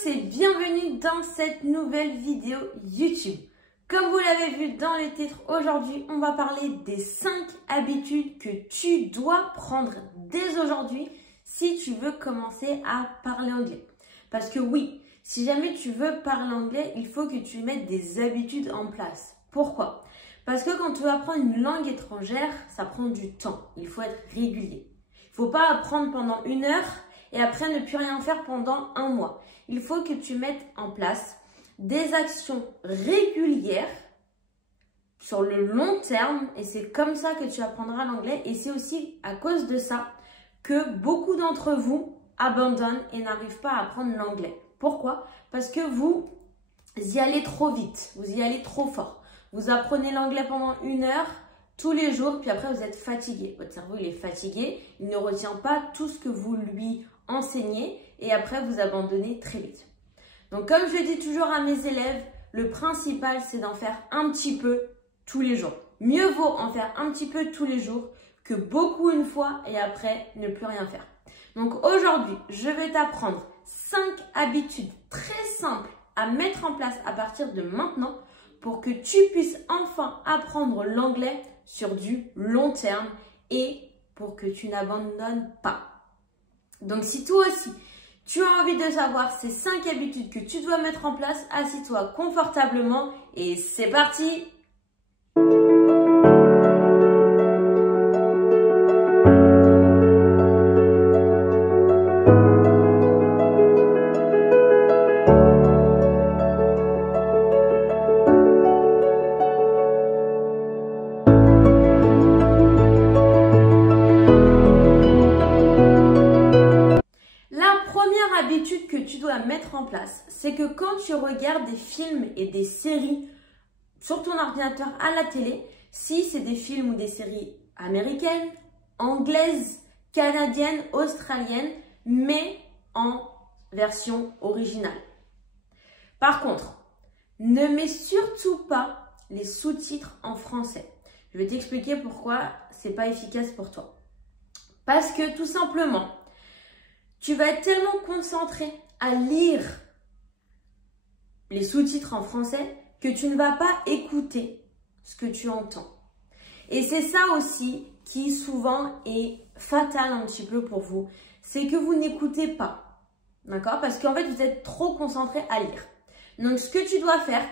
tous et bienvenue dans cette nouvelle vidéo YouTube. Comme vous l'avez vu dans le titre, aujourd'hui on va parler des 5 habitudes que tu dois prendre dès aujourd'hui si tu veux commencer à parler anglais. Parce que oui, si jamais tu veux parler anglais, il faut que tu mettes des habitudes en place. Pourquoi? Parce que quand tu vas apprendre une langue étrangère, ça prend du temps. Il faut être régulier. Il ne faut pas apprendre pendant 1 heure et après ne plus rien faire pendant 1 mois. Il faut que tu mettes en place des actions régulières sur le long terme et c'est comme ça que tu apprendras l'anglais et c'est aussi à cause de ça que beaucoup d'entre vous abandonnent et n'arrivent pas à apprendre l'anglais. Pourquoi? Parce que vous y allez trop vite, vous y allez trop fort. Vous apprenez l'anglais pendant 1 heure tous les jours, puis après vous êtes fatigué. Votre cerveau il est fatigué, il ne retient pas tout ce que vous lui enseignez et après vous abandonnez très vite. Donc comme je dis toujours à mes élèves, le principal c'est d'en faire un petit peu tous les jours. Mieux vaut en faire un petit peu tous les jours que beaucoup une fois et après ne plus rien faire. Donc aujourd'hui, je vais t'apprendre 5 habitudes très simples à mettre en place à partir de maintenant pour que tu puisses enfin apprendre l'anglais sur du long terme et pour que tu n'abandonnes pas. Donc si toi aussi, tu as envie de savoir ces 5 habitudes que tu dois mettre en place, assis-toi confortablement et c'est parti! Habitude que tu dois mettre en place, c'est que quand tu regardes des films et des séries sur ton ordinateur à la télé, si c'est des films ou des séries américaines, anglaises, canadiennes, australiennes, mais en version originale. Par contre, ne mets surtout pas les sous-titres en français. Je vais t'expliquer pourquoi c'est pas efficace pour toi. Parce que tout simplement, tu vas être tellement concentré à lire les sous-titres en français que tu ne vas pas écouter ce que tu entends. Et c'est ça aussi qui souvent est fatal un petit peu pour vous. C'est que vous n'écoutez pas. D'accord? Parce qu'en fait, vous êtes trop concentré à lire. Donc, ce que tu dois faire,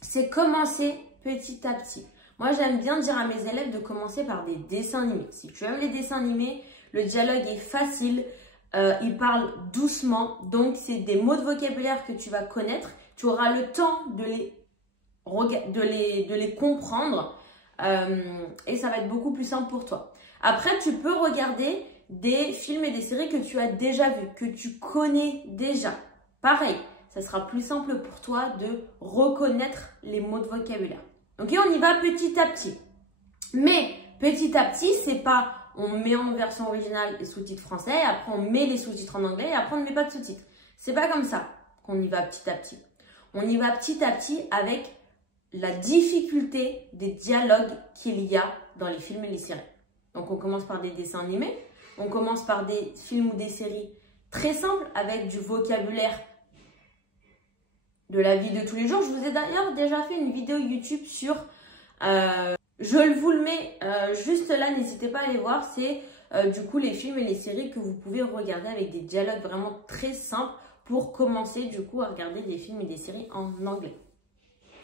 c'est commencer petit à petit. Moi, j'aime bien dire à mes élèves de commencer par des dessins animés. Si tu aimes les dessins animés, le dialogue est facile. Il parle doucement, donc c'est des mots de vocabulaire que tu vas connaître. Tu auras le temps de les comprendre et ça va être beaucoup plus simple pour toi. Après, tu peux regarder des films et des séries que tu as déjà vus, que tu connais déjà. Pareil, ça sera plus simple pour toi de reconnaître les mots de vocabulaire. Ok, on y va petit à petit. Mais petit à petit, c'est pas on met en version originale les sous-titres français, après on met les sous-titres en anglais et après on ne met pas de sous-titres. C'est pas comme ça qu'on y va petit à petit. On y va petit à petit avec la difficulté des dialogues qu'il y a dans les films et les séries. Donc on commence par des dessins animés, on commence par des films ou des séries très simples avec du vocabulaire de la vie de tous les jours. Je vous ai d'ailleurs déjà fait une vidéo YouTube sur... je vous le mets juste là, n'hésitez pas à aller voir. C'est du coup les films et les séries que vous pouvez regarder avec des dialogues vraiment très simples pour commencer du coup à regarder des films et des séries en anglais.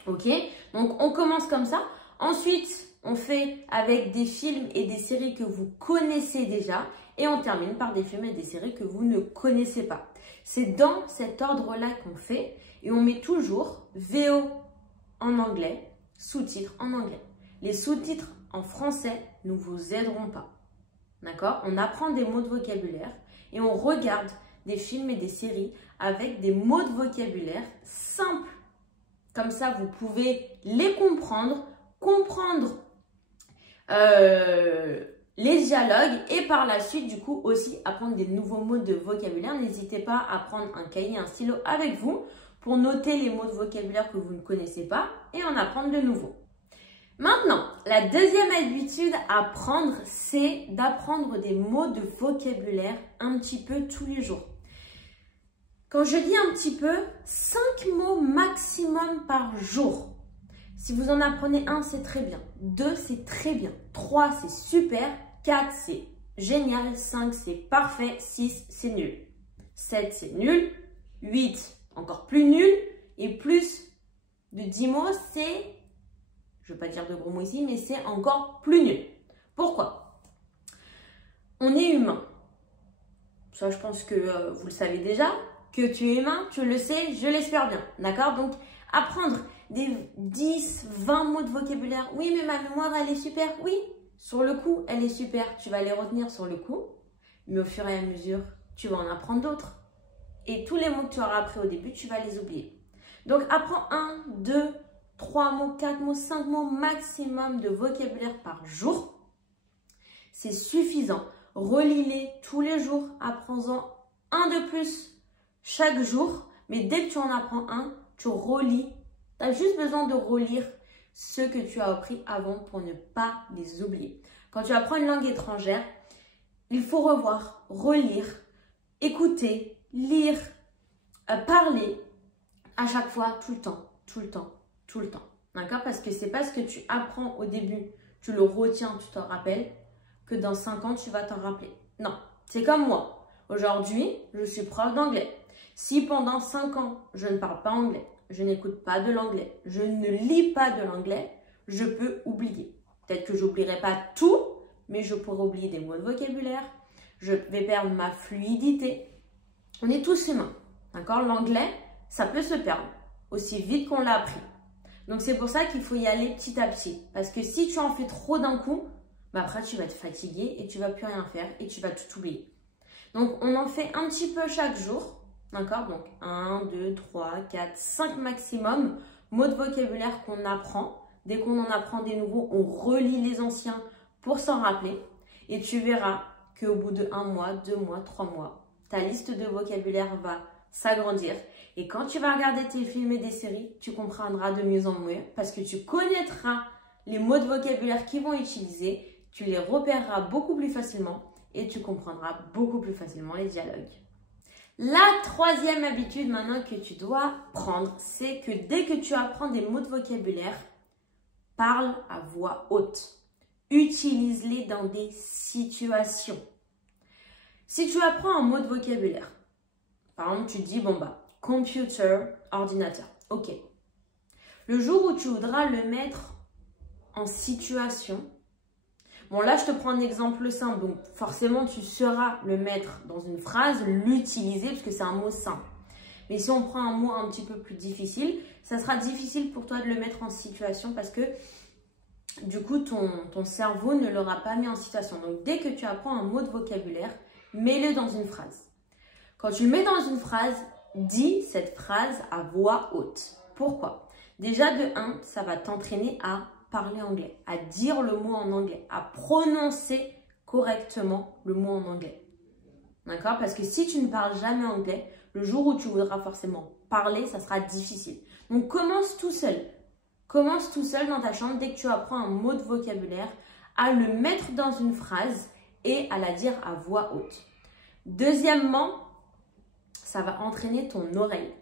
Ok, donc on commence comme ça. Ensuite, on fait avec des films et des séries que vous connaissez déjà. Et on termine par des films et des séries que vous ne connaissez pas. C'est dans cet ordre-là qu'on fait. Et on met toujours VO en anglais, sous-titres en anglais. Les sous-titres en français ne vous aideront pas. D'accord? On apprend des mots de vocabulaire et on regarde des films et des séries avec des mots de vocabulaire simples. Comme ça, vous pouvez les comprendre les dialogues et par la suite, du coup, aussi apprendre des nouveaux mots de vocabulaire. N'hésitez pas à prendre un cahier et un stylo avec vous pour noter les mots de vocabulaire que vous ne connaissez pas et en apprendre de nouveaux. Maintenant, la deuxième habitude à prendre, c'est d'apprendre des mots de vocabulaire un petit peu tous les jours. Quand je dis un petit peu, 5 mots maximum par jour. Si vous en apprenez un, c'est très bien. 2, c'est très bien. 3, c'est super. 4, c'est génial. 5, c'est parfait. 6, c'est nul. 7, c'est nul. 8, encore plus nul. Et plus de 10 mots, c'est, je ne vais pas dire de gros mots ici, mais c'est encore plus nul. Pourquoi? On est humain. Ça, je pense que vous le savez déjà. Que tu es humain, tu le sais, je l'espère bien. D'accord? Donc, apprendre des 10, 20 mots de vocabulaire. Oui, mais ma mémoire, elle est super. Oui, sur le coup, elle est super. Tu vas les retenir sur le coup. Mais au fur et à mesure, tu vas en apprendre d'autres. Et tous les mots que tu auras appris au début, tu vas les oublier. Donc, apprends 1, 2, 3 mots, 4 mots, 5 mots maximum de vocabulaire par jour. C'est suffisant. Relis-les tous les jours. Apprends-en un de plus chaque jour. Mais dès que tu en apprends un, tu relis. Tu as juste besoin de relire ce que tu as appris avant pour ne pas les oublier. Quand tu apprends une langue étrangère, il faut revoir, relire, écouter, lire, parler à chaque fois, tout le temps, tout le temps, tout le temps. D'accord? Parce que c'est pas ce que tu apprends au début, tu le retiens, tu t'en rappelles, que dans 5 ans, tu vas t'en rappeler. Non, c'est comme moi. Aujourd'hui, je suis prof d'anglais. Si pendant 5 ans, je ne parle pas anglais, je n'écoute pas de l'anglais, je ne lis pas de l'anglais, je peux oublier. Peut-être que j'oublierai pas tout, mais je pourrais oublier des mots de vocabulaire, je vais perdre ma fluidité. On est tous humains, d'accord? L'anglais, ça peut se perdre aussi vite qu'on l'a appris. Donc, c'est pour ça qu'il faut y aller petit à petit. Parce que si tu en fais trop d'un coup, bah après, tu vas te fatiguer et tu ne vas plus rien faire et tu vas tout oublier. Donc, on en fait un petit peu chaque jour. D'accord? Donc, 1, 2, 3, 4, 5 maximum mots de vocabulaire qu'on apprend. Dès qu'on en apprend des nouveaux, on relit les anciens pour s'en rappeler. Et tu verras qu'au bout de 1 mois, 2 mois, 3 mois, ta liste de vocabulaire va s'agrandir. Et quand tu vas regarder tes films et des séries, tu comprendras de mieux en mieux parce que tu connaîtras les mots de vocabulaire qu'ils vont utiliser, tu les repéreras beaucoup plus facilement et tu comprendras beaucoup plus facilement les dialogues. La troisième habitude maintenant que tu dois prendre, c'est que dès que tu apprends des mots de vocabulaire, parle à voix haute. Utilise-les dans des situations. Si tu apprends un mot de vocabulaire, par exemple, tu dis, bon bah, computer, ordinateur. Ok. Le jour où tu voudras le mettre en situation, bon là, je te prends un exemple simple. Donc, forcément, tu sauras le mettre dans une phrase, l'utiliser, parce que c'est un mot simple. Mais si on prend un mot un petit peu plus difficile, ça sera difficile pour toi de le mettre en situation parce que, du coup, ton cerveau ne l'aura pas mis en situation. Donc, dès que tu apprends un mot de vocabulaire, mets-le dans une phrase. Quand tu le mets dans une phrase, dis cette phrase à voix haute. Pourquoi? Déjà, de 1, ça va t'entraîner à parler anglais, à dire le mot en anglais, à prononcer correctement le mot en anglais. D'accord? Parce que si tu ne parles jamais anglais, le jour où tu voudras forcément parler, ça sera difficile. Donc, commence tout seul. Commence tout seul dans ta chambre dès que tu apprends un mot de vocabulaire, à le mettre dans une phrase et à la dire à voix haute. Deuxièmement, ça va entraîner ton oreille.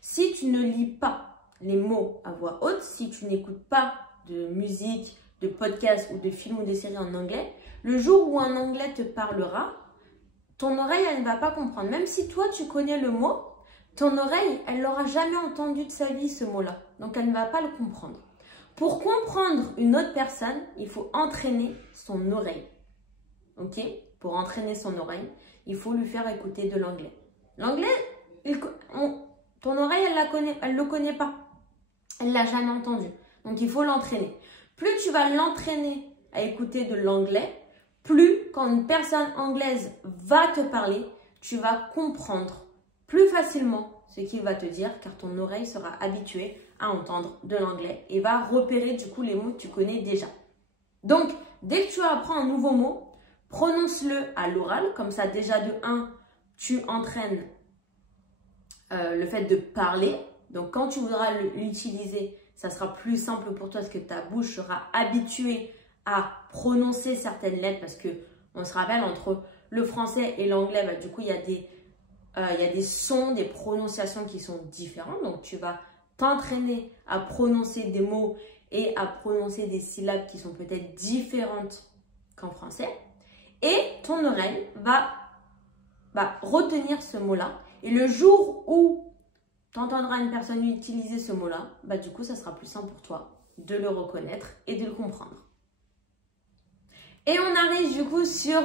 Si tu ne lis pas les mots à voix haute, si tu n'écoutes pas de musique, de podcast ou de films ou de séries en anglais, le jour où un anglais te parlera, ton oreille, elle ne va pas comprendre. Même si toi, tu connais le mot, ton oreille, elle n'aura jamais entendu de sa vie ce mot-là. Donc, elle ne va pas le comprendre. Pour comprendre une autre personne, il faut entraîner son oreille. Ok? Pour entraîner son oreille, il faut lui faire écouter de l'anglais. L'anglais, ton oreille, elle ne le connaît pas. Elle ne l'a jamais entendu. Donc, il faut l'entraîner. Plus tu vas l'entraîner à écouter de l'anglais, plus quand une personne anglaise va te parler, tu vas comprendre plus facilement ce qu'il va te dire car ton oreille sera habituée à entendre de l'anglais et va repérer du coup les mots que tu connais déjà. Donc, dès que tu apprends un nouveau mot, prononce-le à l'oral. Comme ça, déjà de 1, tu entraînes le fait de parler. Donc, quand tu voudras l'utiliser, ça sera plus simple pour toi parce que ta bouche sera habituée à prononcer certaines lettres parce que, on se rappelle, entre le français et l'anglais, bah, du coup, il y a des il y a des sons, des prononciations qui sont différentes. Donc, tu vas t'entraîner à prononcer des mots et à prononcer des syllabes qui sont peut-être différentes qu'en français. Et ton oreille va retenir ce mot-là. Et le jour où tu entendras une personne utiliser ce mot-là, du coup, ça sera plus simple pour toi de le reconnaître et de le comprendre. Et on arrive du coup sur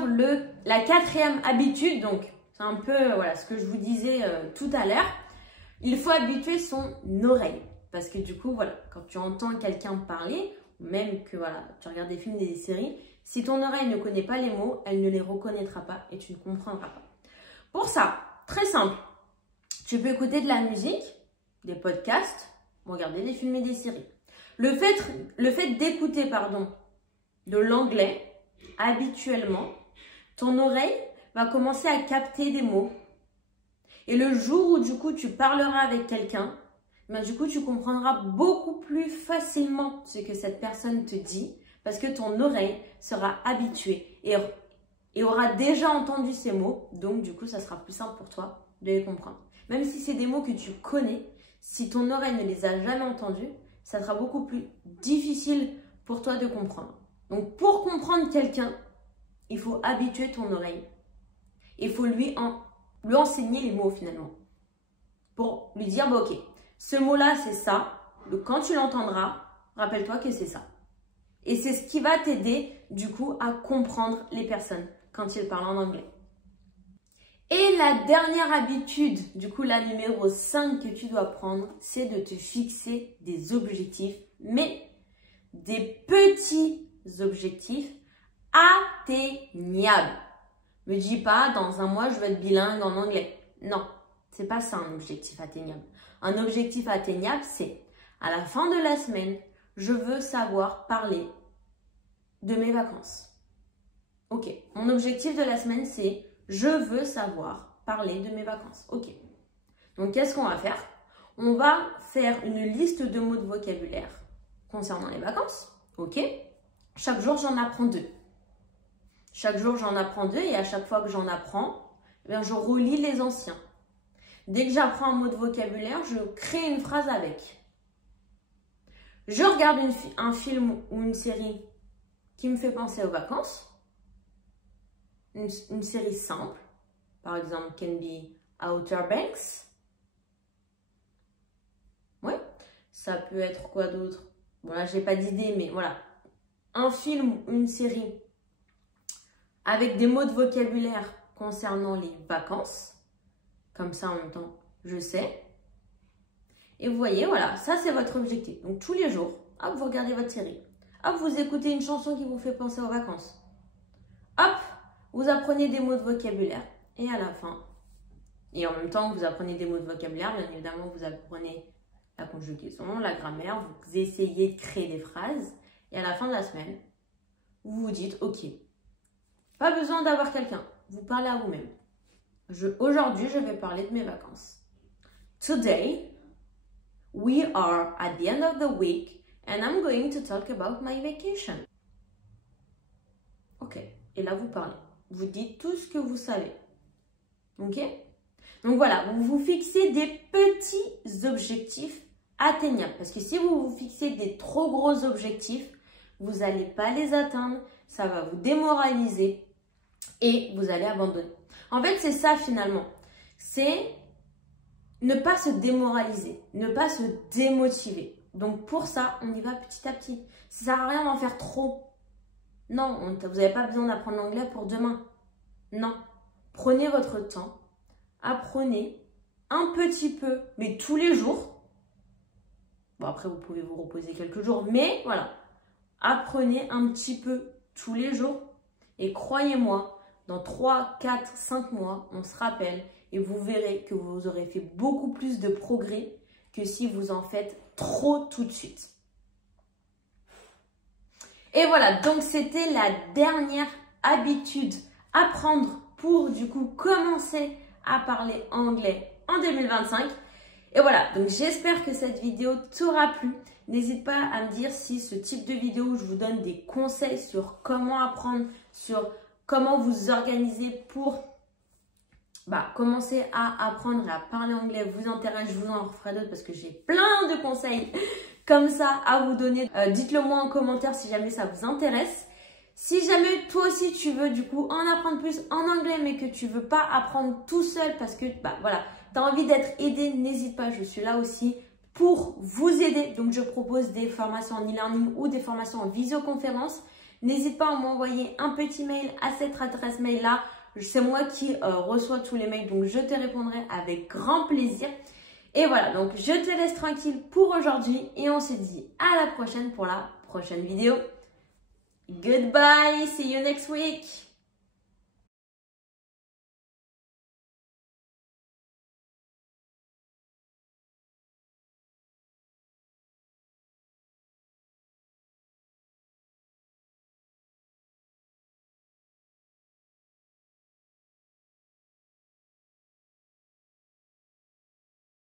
la 4e habitude. Donc, c'est un peu ce que je vous disais tout à l'heure. Il faut habituer son oreille. Parce que du coup, quand tu entends quelqu'un parler, ou même que tu regardes des films, des séries, si ton oreille ne connaît pas les mots, elle ne les reconnaîtra pas et tu ne comprendras pas. Pour ça, très simple, tu peux écouter de la musique, des podcasts, regarder des films et des séries. Le fait d'écouter, de l'anglais, habituellement, ton oreille va commencer à capter des mots. Et le jour où du coup tu parleras avec quelqu'un, du coup tu comprendras beaucoup plus facilement ce que cette personne te dit parce que ton oreille sera habituée et aura déjà entendu ces mots. Donc du coup ça sera plus simple pour toi de les comprendre. Même si c'est des mots que tu connais, si ton oreille ne les a jamais entendus, ça sera beaucoup plus difficile pour toi de comprendre. Donc pour comprendre quelqu'un, il faut habituer ton oreille. Il faut lui enseigner les mots finalement. Pour lui dire, ok, ce mot-là c'est ça. Donc quand tu l'entendras, rappelle-toi que c'est ça. Et c'est ce qui va t'aider du coup à comprendre les personnes quand ils parlent en anglais. Et la dernière habitude, du coup la numéro 5 que tu dois prendre, c'est de te fixer des objectifs, mais des petits objectifs atteignables. Me dis pas, dans un mois, je veux être bilingue en anglais. Non, c'est pas ça un objectif atteignable. Un objectif atteignable, c'est à la fin de la semaine, je veux savoir parler de mes vacances. Ok, mon objectif de la semaine, c'est je veux savoir parler de mes vacances. Ok, donc qu'est-ce qu'on va faire? On va faire une liste de mots de vocabulaire concernant les vacances. Ok, chaque jour, j'en apprends 2. Chaque jour, j'en apprends 2 et à chaque fois que j'en apprends, je relis les anciens. Dès que j'apprends un mot de vocabulaire, je crée une phrase avec. Je regarde un film ou une série qui me fait penser aux vacances. Une série simple, par exemple, can be Outer Banks. Ouais, ça peut être quoi d'autre? Bon là, j'ai pas d'idée, mais voilà. Un film ou une série avec des mots de vocabulaire concernant les vacances. Comme ça, en même temps, je sais. Et vous voyez, voilà, ça c'est votre objectif. Donc tous les jours, hop, vous regardez votre série. Hop, vous écoutez une chanson qui vous fait penser aux vacances. Hop, vous apprenez des mots de vocabulaire. Et à la fin, et en même temps que vous apprenez des mots de vocabulaire, bien évidemment, vous apprenez la conjugaison, la grammaire, vous essayez de créer des phrases. Et à la fin de la semaine, vous vous dites, ok, pas besoin d'avoir quelqu'un, vous parlez à vous-même. Aujourd'hui, je vais parler de mes vacances. Today, we are at the end of the week and I'm going to talk about my vacation. Ok, et là vous parlez. Vous dites tout ce que vous savez. Ok? Donc voilà, vous vous fixez des petits objectifs atteignables. Parce que si vous vous fixez des trop gros objectifs, vous n'allez pas les atteindre, ça va vous démoraliser et vous allez abandonner. En fait, c'est ça finalement. C'est ne pas se démoraliser, ne pas se démotiver. Donc pour ça, on y va petit à petit. Ça ne sert à rien d'en faire trop. Non, vous n'avez pas besoin d'apprendre l'anglais pour demain. Non. Prenez votre temps, apprenez un petit peu, mais tous les jours. Bon, après, vous pouvez vous reposer quelques jours, mais voilà. Apprenez un petit peu tous les jours. Et croyez-moi, dans 3, 4, 5 mois, on se rappelle et vous verrez que vous aurez fait beaucoup plus de progrès que si vous en faites trop tout de suite. Et voilà, donc c'était la dernière habitude à prendre pour du coup commencer à parler anglais en 2025. Et voilà, donc j'espère que cette vidéo t'aura plu. N'hésite pas à me dire si ce type de vidéo où je vous donne des conseils sur comment apprendre, sur comment vous organiser pour commencer à apprendre et à parler anglais vous intéresse, je vous en referai d'autres parce que j'ai plein de conseils comme ça à vous donner. Dites-le moi en commentaire si jamais ça vous intéresse. Si jamais toi aussi tu veux du coup en apprendre plus en anglais mais que tu veux pas apprendre tout seul parce que voilà, tu as envie d'être aidé, n'hésite pas, je suis là aussi pour vous aider. Donc je propose des formations en e-learning ou des formations en visioconférence. N'hésite pas à m'envoyer un petit mail à cette adresse mail là. C'est moi qui reçois tous les mails, donc je te répondrai avec grand plaisir. Et voilà, donc je te laisse tranquille pour aujourd'hui et on se dit à la prochaine pour la prochaine vidéo. Goodbye, see you next week.